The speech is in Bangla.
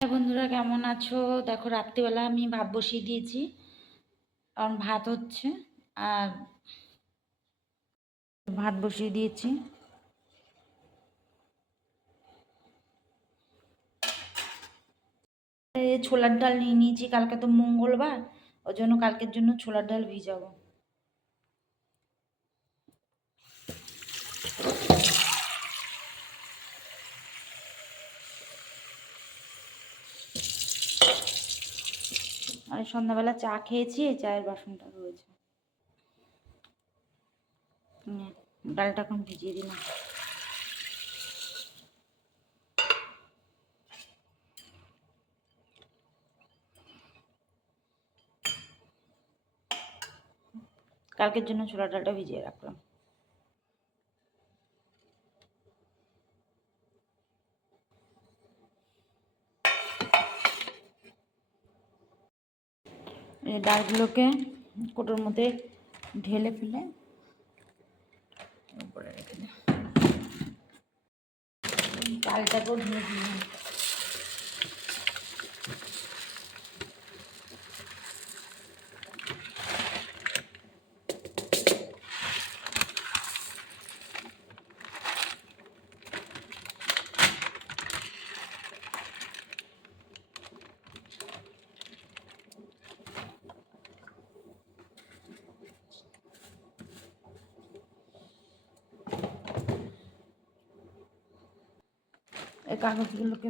বন্ধুরা কেমন আছো? দেখো রাত্রিবেলা আমি ভাত বসিয়ে দিয়েছি, কারণ ভাত হচ্ছে। আর ভাত বসিয়ে দিয়েছি। ছোলার ডাল নিয়ে নিয়েছি, কালকে তো মঙ্গলবার, ওই জন্য কালকের জন্য ছোলার ডাল ভিজাবো। আর সন্ধ্যাবেলা চা খেয়েছি, চায়ের বাসনটা রয়েছে। ডালটা এখন ভিজিয়ে দিলাম। কালকের জন্য ছোলার ডালটা ভিজিয়ে রাখলাম। এই ডালগুলোকে কোটোর মধ্যে ঢেলে ফেলে উপরে রেখে দিই। ডালটাকেও ঢেলে দিলাম। এই কাগজগুলোকে